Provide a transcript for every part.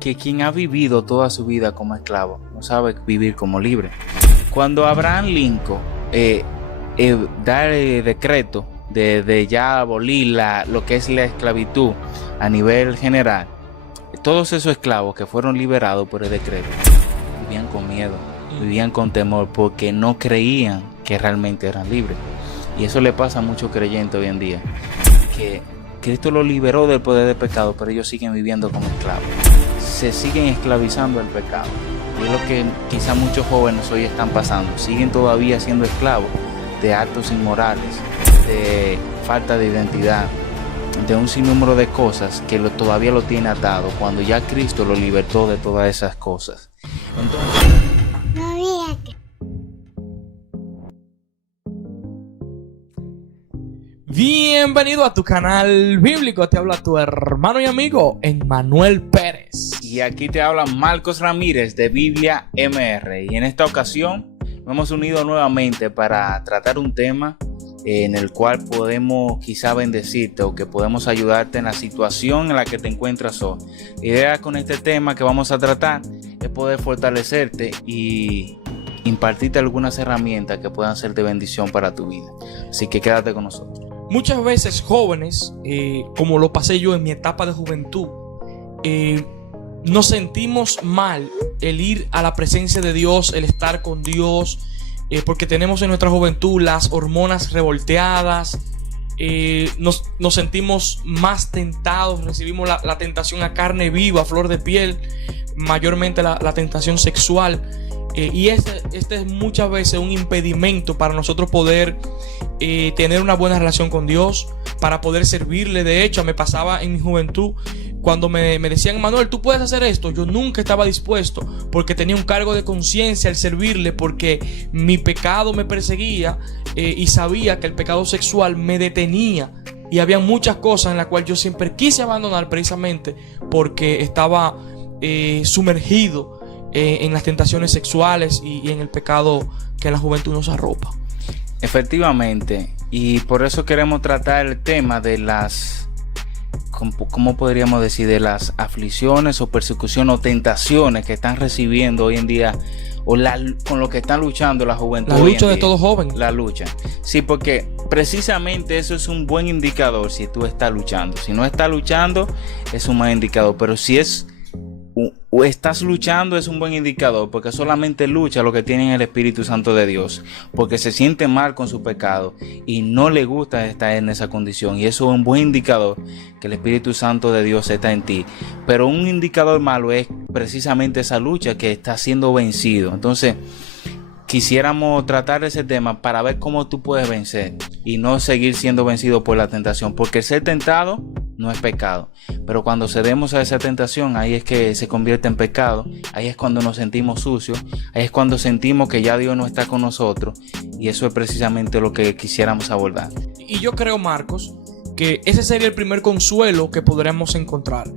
que quien ha vivido toda su vida como esclavo no sabe vivir como libre. Cuando Abraham Lincoln da el decreto de ya abolir lo que es la esclavitud a nivel general, todos esos esclavos que fueron liberados por el decreto vivían con miedo, vivían con temor, porque no creían que realmente eran libres. Y eso le pasa a muchos creyentes hoy en día, que Cristo los liberó del poder del pecado, pero ellos siguen viviendo como esclavos, se siguen esclavizando al pecado. Y es lo que quizá muchos jóvenes hoy están pasando, siguen todavía siendo esclavos de actos inmorales, de falta de identidad, de un sinnúmero de cosas que todavía lo tiene atado, cuando ya Cristo lo libertó de todas esas cosas. Entonces, bienvenido a tu canal bíblico. Te habla tu hermano y amigo Emmanuel Pérez. Y aquí te habla Marcos Ramírez de Biblia MR. Y en esta ocasión nos hemos unido nuevamente para tratar un tema en el cual podemos quizá bendecirte o que podemos ayudarte en la situación en la que te encuentras hoy. La idea con este tema que vamos a tratar es poder fortalecerte y impartirte algunas herramientas que puedan ser de bendición para tu vida. Así que quédate con nosotros. Muchas veces jóvenes, como lo pasé yo en mi etapa de juventud, nos sentimos mal el ir a la presencia de Dios, el estar con Dios, porque tenemos en nuestra juventud las hormonas revolteadas, nos sentimos más tentados, recibimos la tentación a carne viva, a flor de piel, mayormente la tentación sexual. Y este es muchas veces un impedimento para nosotros poder tener una buena relación con Dios, para poder servirle. De hecho, me pasaba en mi juventud cuando me decían: Manuel, tú puedes hacer esto. Yo nunca estaba dispuesto, porque tenía un cargo de conciencia al servirle, porque mi pecado me perseguía y sabía que el pecado sexual me detenía. Y había muchas cosas en las cuales yo siempre quise abandonar, precisamente porque estaba sumergido en las tentaciones sexuales y en el pecado que en la juventud nos arropa. Efectivamente, y por eso queremos tratar el tema de las, ¿cómo podríamos decir? De las aflicciones o persecuciones o tentaciones que están recibiendo hoy en día, o con lo que están luchando la juventud. La lucha de todo joven. La lucha. Sí, porque precisamente eso es un buen indicador si tú estás luchando. Si no estás luchando, es un mal indicador. Pero si o estás luchando, es un buen indicador, porque solamente lucha lo que tiene el Espíritu Santo de Dios, porque se siente mal con su pecado y no le gusta estar en esa condición, y eso es un buen indicador que el Espíritu Santo de Dios está en ti. Pero un indicador malo es precisamente esa lucha que está siendo vencido. Entonces quisiéramos tratar ese tema para ver cómo tú puedes vencer y no seguir siendo vencido por la tentación, porque ser tentado no es pecado, pero cuando cedemos a esa tentación, ahí es que se convierte en pecado. Ahí es cuando nos sentimos sucios, ahí es cuando sentimos que ya Dios no está con nosotros, y eso es precisamente lo que quisiéramos abordar. Y yo creo, Marcos, que ese sería el primer consuelo que podremos encontrar.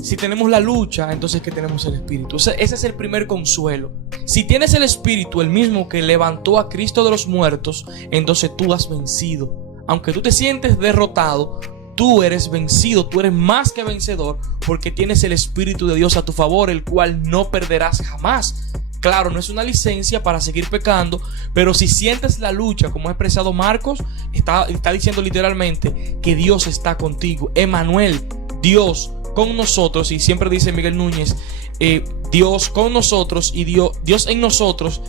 Si tenemos la lucha, entonces que tenemos el Espíritu. Ese es el primer consuelo. Si tienes el Espíritu, el mismo que levantó a Cristo de los muertos, entonces tú has vencido. Aunque tú te sientes derrotado, tú eres vencido, tú eres más que vencedor, porque tienes el Espíritu de Dios a tu favor, el cual no perderás jamás. Claro, no es una licencia para seguir pecando, pero si sientes la lucha, como ha expresado Marcos, está diciendo literalmente que Dios está contigo. Emmanuel, Dios con nosotros. Y siempre dice Miguel Núñez, Dios con nosotros y Dios en nosotros.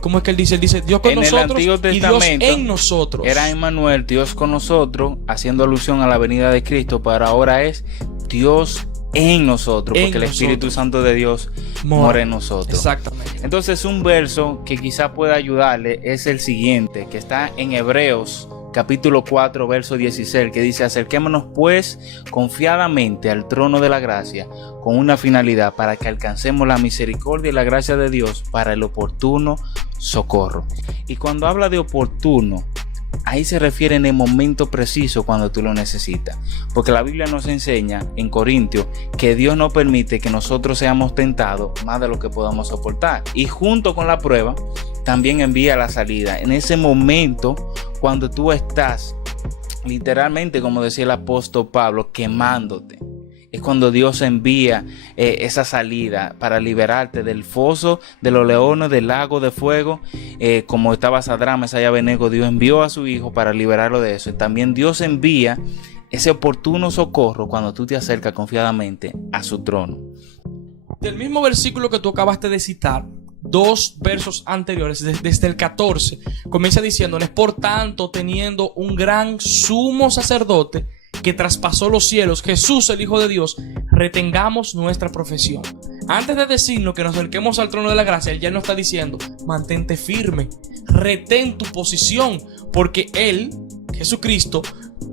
¿Cómo es que él dice? Él dice Dios con nosotros y Dios en nosotros. Era Emmanuel, Dios con nosotros, haciendo alusión a la venida de Cristo, pero ahora es Dios en nosotros, porque el Espíritu Santo de Dios mora en nosotros. Exactamente. Entonces, un verso que quizá pueda ayudarle es el siguiente, que está en Hebreos capítulo 4, verso 16, que dice: acerquémonos pues confiadamente al trono de la gracia, con una finalidad, para que alcancemos la misericordia y la gracia de Dios para el oportuno socorro. Y cuando habla de oportuno, ahí se refiere en el momento preciso cuando tú lo necesitas, porque la Biblia nos enseña en Corintios que Dios no permite que nosotros seamos tentados más de lo que podamos soportar, y junto con la prueba también envía la salida. En ese momento, cuando tú estás literalmente, como decía el apóstol Pablo, quemándote, es cuando Dios envía esa salida para liberarte del foso de los leones, del lago de fuego. Como estaba Sadrach, Mesach y Abednego, Dios envió a su Hijo para liberarlo de eso. Y también Dios envía ese oportuno socorro cuando tú te acercas confiadamente a su trono. Del mismo versículo que tú acabaste de citar, 2 versos anteriores, desde el 14, comienza diciéndoles: por tanto, teniendo un gran sumo sacerdote que traspasó los cielos, Jesús, el Hijo de Dios, retengamos nuestra profesión. Antes de decirnos que nos acerquemos al trono de la gracia, Él ya nos está diciendo: mantente firme, retén tu posición, porque Él, Jesucristo,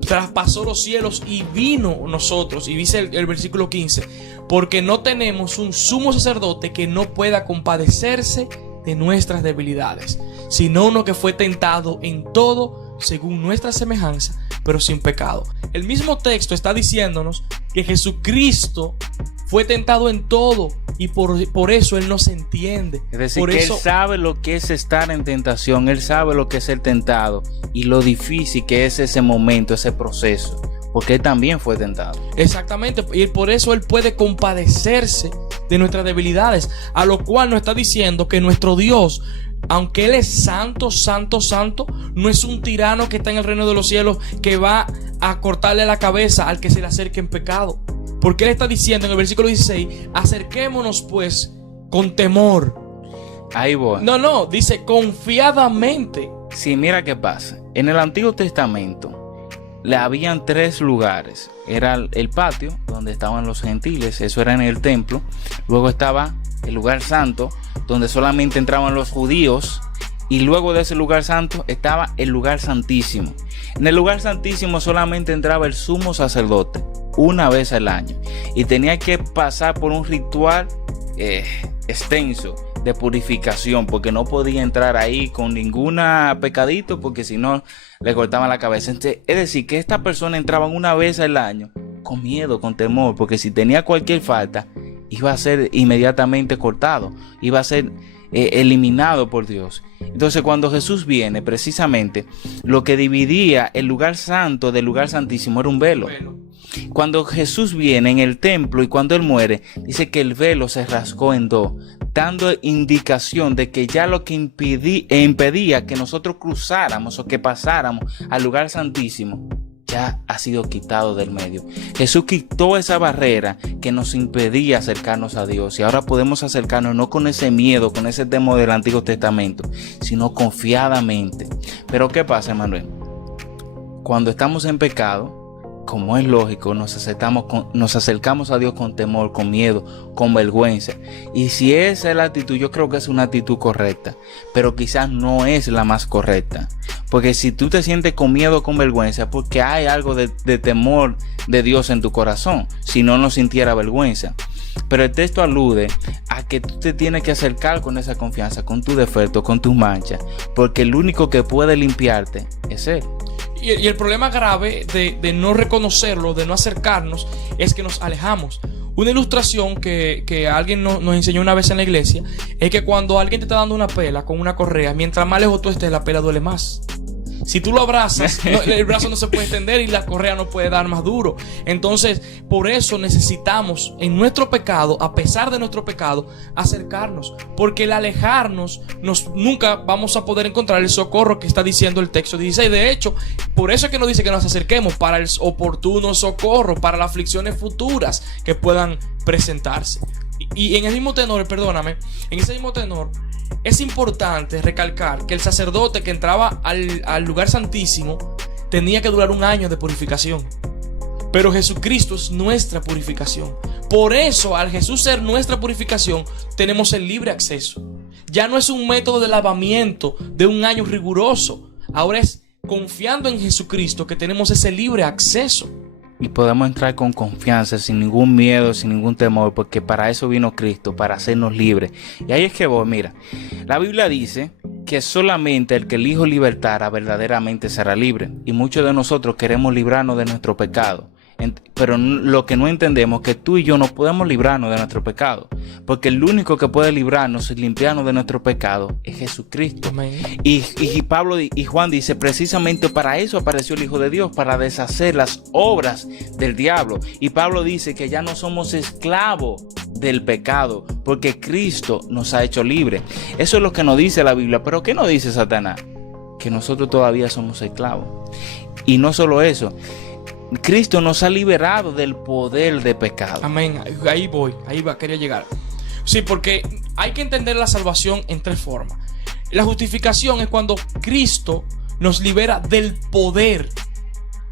traspasó los cielos y vino nosotros. Y dice el versículo 15: porque no tenemos un sumo sacerdote que no pueda compadecerse de nuestras debilidades, sino uno que fue tentado en todo según nuestra semejanza, pero sin pecado. El mismo texto está diciéndonos que Jesucristo fue tentado en todo y por eso Él nos entiende. Es decir, por que eso, Él sabe lo que es estar en tentación, Él sabe lo que es ser tentado y lo difícil que es ese momento, ese proceso, porque Él también fue tentado. Exactamente, y por eso Él puede compadecerse de nuestras debilidades, a lo cual nos está diciendo que nuestro Dios, aunque Él es santo, santo, santo, no es un tirano que está en el reino de los cielos que va a cortarle la cabeza al que se le acerque en pecado. Porque Él está diciendo en el versículo 16: acerquémonos pues con temor. Ahí voy. No, dice confiadamente. Sí, mira qué pasa. En el Antiguo Testamento le habían 3 lugares. Era el patio donde estaban los gentiles, eso era en el templo. Luego estaba el lugar santo, donde solamente entraban los judíos. Y luego de ese lugar santo estaba el lugar santísimo. En el lugar santísimo solamente entraba el sumo sacerdote una vez al año. Y tenía que pasar por un ritual extenso de purificación, porque no podía entrar ahí con ninguna pecadito, porque si no le cortaban la cabeza. Entonces, es decir, que esta persona entraba una vez al año con miedo, con temor, porque si tenía cualquier falta iba a ser inmediatamente cortado, iba a ser eliminado por Dios. Entonces, cuando Jesús viene, precisamente lo que dividía el lugar santo del lugar santísimo era un velo. Cuando Jesús viene en el templo y cuando Él muere, dice que el velo se rasgó en 2, dando indicación de que ya lo que impedía que nosotros cruzáramos o que pasáramos al lugar santísimo ya ha sido quitado del medio. Jesús quitó esa barrera que nos impedía acercarnos a Dios, y ahora podemos acercarnos no con ese miedo, con ese temor del Antiguo Testamento, sino confiadamente. Pero ¿qué pasa, Emanuel? Cuando estamos en pecado, como es lógico, nos acercamos a Dios con temor, con miedo, con vergüenza. Y si esa es la actitud, yo creo que es una actitud correcta, pero quizás no es la más correcta. Porque si tú te sientes con miedo, con vergüenza, porque hay algo de temor de Dios en tu corazón, si no, no sintiera vergüenza. Pero el texto alude a que tú te tienes que acercar con esa confianza, con tu defecto, con tus manchas, porque el único que puede limpiarte es Él. Y el problema grave de no reconocerlo, de no acercarnos, es que nos alejamos. Una ilustración que alguien nos enseñó una vez en la iglesia es que cuando alguien te está dando una pela con una correa, mientras más lejos tú estés, la pela duele más. Si tú lo abrazas, el brazo no se puede extender y la correa no puede dar más duro. Entonces, por eso necesitamos en nuestro pecado, a pesar de nuestro pecado, acercarnos. Porque el alejarnos, nunca vamos a poder encontrar el socorro que está diciendo el texto 16. De hecho, por eso es que nos dice que nos acerquemos para el oportuno socorro, para las aflicciones futuras que puedan presentarse. Y en el mismo tenor, perdóname, en ese mismo tenor, es importante recalcar que el sacerdote que entraba al lugar santísimo tenía que durar 1 año de purificación. Pero Jesucristo es nuestra purificación. Por eso, al Jesús ser nuestra purificación, tenemos el libre acceso. Ya no es un método de lavamiento de 1 año riguroso. Ahora es confiando en Jesucristo que tenemos ese libre acceso. Y podemos entrar con confianza, sin ningún miedo, sin ningún temor, porque para eso vino Cristo, para hacernos libres. Y ahí es que voy, mira, la Biblia dice que solamente el que el Hijo libertara verdaderamente será libre. Y muchos de nosotros queremos librarnos de nuestro pecado. Pero lo que no entendemos es que tú y yo no podemos librarnos de nuestro pecado, porque el único que puede librarnos y limpiarnos de nuestro pecado es Jesucristo. Amén. Y Pablo y Juan dice, precisamente para eso apareció el Hijo de Dios, para deshacer las obras del diablo. Y Pablo dice que ya no somos esclavos del pecado, porque Cristo nos ha hecho libres. Eso es lo que nos dice la Biblia. Pero ¿qué nos dice Satanás? Que nosotros todavía somos esclavos. Y no solo eso, Cristo nos ha liberado del poder de pecado. Amén. Quería llegar. Sí, porque hay que entender la salvación en tres formas. La justificación es cuando Cristo nos libera del poder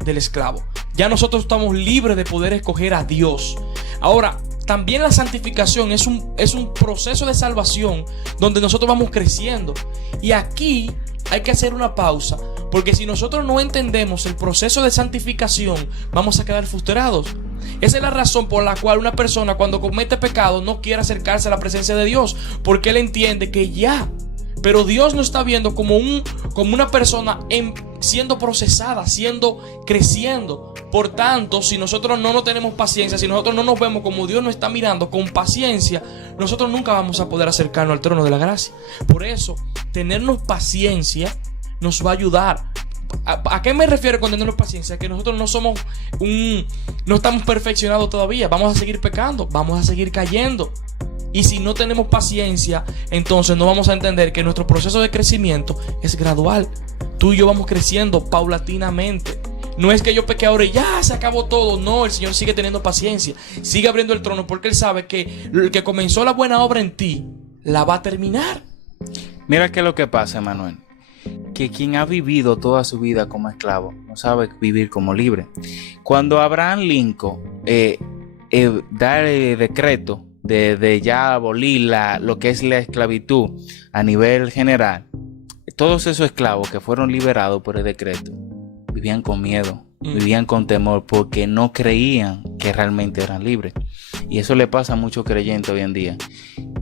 del esclavo. Ya nosotros estamos libres de poder escoger a Dios. Ahora, también la santificación es un proceso de salvación donde nosotros vamos creciendo. Y aquí hay que hacer una pausa, porque si nosotros no entendemos el proceso de santificación, vamos a quedar frustrados. Esa es la razón por la cual una persona cuando comete pecado no quiere acercarse a la presencia de Dios, porque él entiende que ya, pero Dios no está viendo como una persona siendo procesada, creciendo. Por tanto, si nosotros no tenemos paciencia, si nosotros no nos vemos como Dios nos está mirando con paciencia, nosotros nunca vamos a poder acercarnos al trono de la gracia. Por eso, tenernos paciencia nos va a ayudar. ¿A qué me refiero con tenernos paciencia? Que nosotros no estamos perfeccionados todavía. Vamos a seguir pecando, vamos a seguir cayendo. Y si no tenemos paciencia, entonces no vamos a entender que nuestro proceso de crecimiento es gradual. Tú y yo vamos creciendo paulatinamente. No es que yo pequé ahora y ya se acabó todo. No, el Señor sigue teniendo paciencia. Sigue abriendo el trono porque Él sabe que el que comenzó la buena obra en ti, la va a terminar. Mira qué es lo que pasa, Manuel. Que quien ha vivido toda su vida como esclavo no sabe vivir como libre. Cuando Abraham Lincoln da el decreto de ya abolir lo que es la esclavitud a nivel general, todos esos esclavos que fueron liberados por el decreto vivían con miedo, vivían con temor, porque no creían que realmente eran libres. Y eso le pasa a muchos creyentes hoy en día,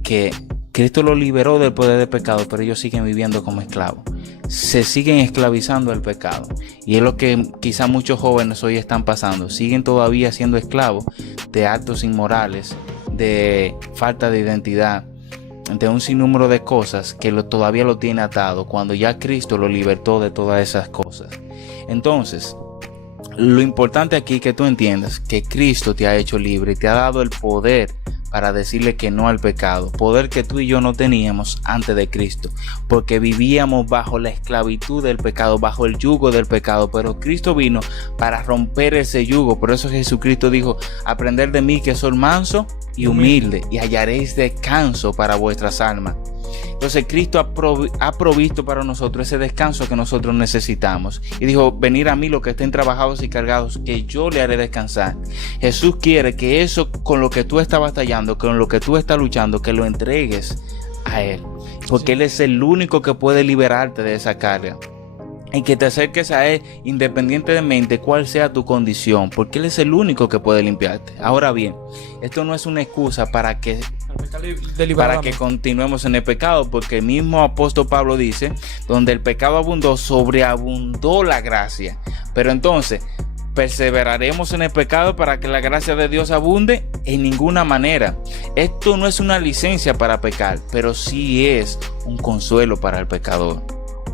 que Cristo los liberó del poder del pecado, pero ellos siguen viviendo como esclavos. Se siguen esclavizando al pecado. Y es lo que quizá muchos jóvenes hoy están pasando. Siguen todavía siendo esclavos de actos inmorales, de falta de identidad, de un sinnúmero de cosas que todavía lo tiene atado, cuando ya Cristo lo libertó de todas esas cosas. Entonces, lo importante aquí es que tú entiendas que Cristo te ha hecho libre y te ha dado el poder para decirle que no al pecado, poder que tú y yo no teníamos antes de Cristo, porque vivíamos bajo la esclavitud del pecado, bajo el yugo del pecado, pero Cristo vino para romper ese yugo. Por eso Jesucristo dijo: aprended de mí que soy manso y humilde, y hallaréis descanso para vuestras almas. Entonces Cristo ha provisto para nosotros ese descanso que nosotros necesitamos, y dijo: venid a mí los que estén trabajados y cargados, que yo le haré descansar. Jesús quiere que eso con lo que tú estás batallando, con lo que tú estás luchando, que lo entregues a Él, porque Él es el único que puede liberarte de esa carga, y que te acerques a Él independientemente cuál sea tu condición, porque Él es el único que puede limpiarte. Ahora bien, esto no es una excusa para que continuemos en el pecado, porque el mismo apóstol Pablo dice: donde el pecado abundó, sobreabundó la gracia. Pero entonces, ¿perseveraremos en el pecado para que la gracia de Dios abunde? En ninguna manera. Esto no es una licencia para pecar, pero sí es un consuelo para el pecador.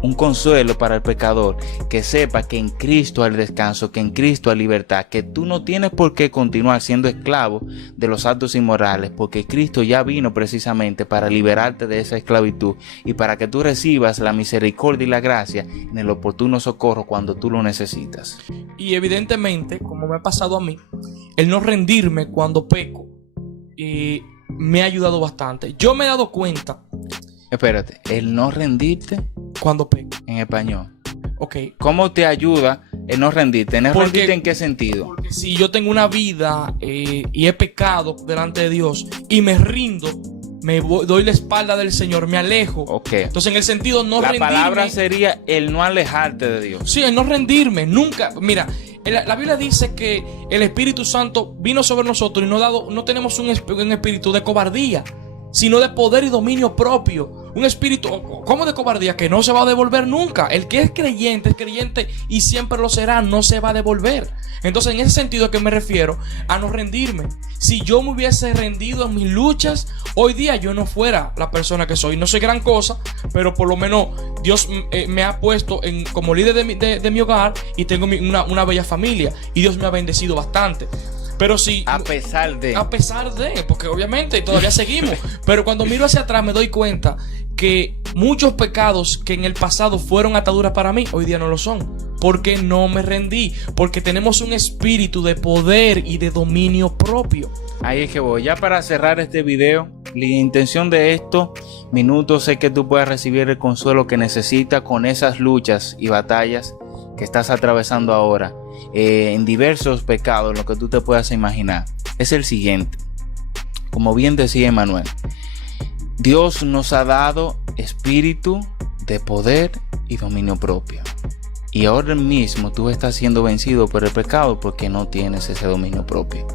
Un consuelo para el pecador, que sepa que en Cristo hay descanso, que en Cristo hay libertad, que tú no tienes por qué continuar siendo esclavo de los actos inmorales, porque Cristo ya vino precisamente para liberarte de esa esclavitud y para que tú recibas la misericordia y la gracia en el oportuno socorro cuando tú lo necesitas. Y evidentemente, como me ha pasado a mí, el no rendirme cuando peco me ha ayudado bastante. Yo me he dado cuenta. Espérate, el no rendirte cuando peco. En español. Ok. ¿Cómo te ayuda el no rendirte? ¿No rendirte en qué sentido? Porque si yo tengo una vida y he pecado delante de Dios y me rindo, doy la espalda del Señor, me alejo. Ok. Entonces, en el sentido no rendirme. La palabra sería el no alejarte de Dios. Sí, el no rendirme, nunca. Mira, la Biblia dice que el Espíritu Santo vino sobre nosotros y no tenemos un espíritu de cobardía, sino de poder y dominio propio. un espíritu como de cobardía que no se va a devolver nunca. El que es creyente y siempre lo será, no se va a devolver. Entonces, en ese sentido que me refiero a no rendirme. Si yo me hubiese rendido en mis luchas, hoy día yo no fuera la persona que soy. No soy gran cosa, pero por lo menos Dios me ha puesto como líder de mi hogar, y tengo una bella familia, y Dios me ha bendecido bastante. Pero sí, a pesar de, porque obviamente todavía seguimos. Pero cuando miro hacia atrás me doy cuenta que muchos pecados que en el pasado fueron ataduras para mí, hoy día no lo son. Porque no me rendí. Porque tenemos un espíritu de poder y de dominio propio. Ahí es que voy. Ya para cerrar este video, la intención de estos minutos es que tú puedas recibir el consuelo que necesitas con esas luchas y batallas que estás atravesando ahora, en diversos pecados, lo que tú te puedas imaginar. Es el siguiente. Como bien decía Emmanuel, Dios nos ha dado espíritu de poder y dominio propio. Y ahora mismo tú estás siendo vencido por el pecado porque no tienes ese dominio propio.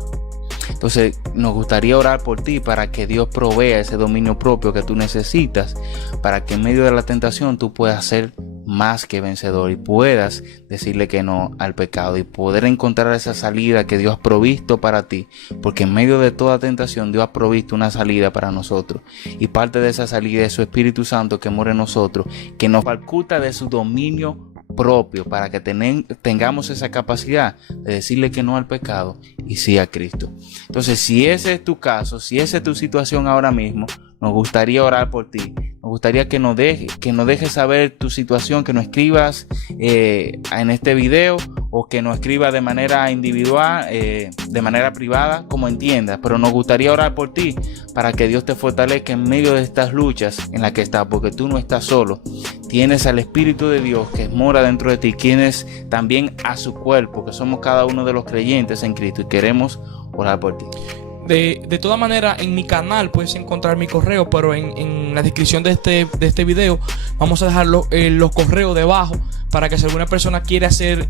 Entonces nos gustaría orar por ti para que Dios provea ese dominio propio que tú necesitas, para que en medio de la tentación tú puedas ser más que vencedor y puedas decirle que no al pecado y poder encontrar esa salida que Dios ha provisto para ti, porque en medio de toda tentación Dios ha provisto una salida para nosotros, y parte de esa salida es su Espíritu Santo que mora en nosotros, que nos faculta de su dominio propio, para que tengamos esa capacidad de decirle que no al pecado y sí a Cristo. Entonces, si ese es tu caso, si esa es tu situación ahora mismo, nos gustaría orar por ti. Nos gustaría que nos dejes saber tu situación, que nos escribas en este video, o que nos escribas de manera individual, de manera privada, como entiendas. Pero nos gustaría orar por ti para que Dios te fortalezca en medio de estas luchas en las que estás, porque tú no estás solo. Tienes al Espíritu de Dios que mora dentro de ti, tienes también a su cuerpo, que somos cada uno de los creyentes en Cristo, y queremos orar por ti. De toda manera, en mi canal puedes encontrar mi correo, pero en la descripción de este video vamos a dejar los correos debajo, para que si alguna persona quiere hacer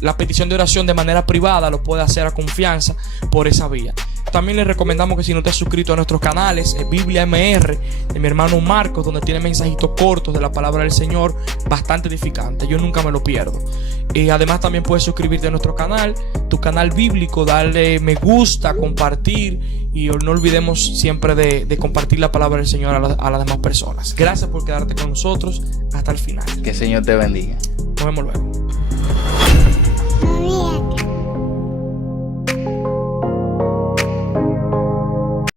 la petición de oración de manera privada, lo pueda hacer a confianza por esa vía. También les recomendamos que si no te has suscrito a nuestros canales, Biblia MR de mi hermano Marcos, donde tiene mensajitos cortos de la palabra del Señor, bastante edificante. Yo nunca me lo pierdo. Además, también puedes suscribirte a nuestro canal, tu canal bíblico, darle me gusta, compartir, y no olvidemos siempre de compartir la palabra del Señor a las demás personas. Gracias por quedarte con nosotros hasta el final. Que el Señor te bendiga. Nos vemos luego.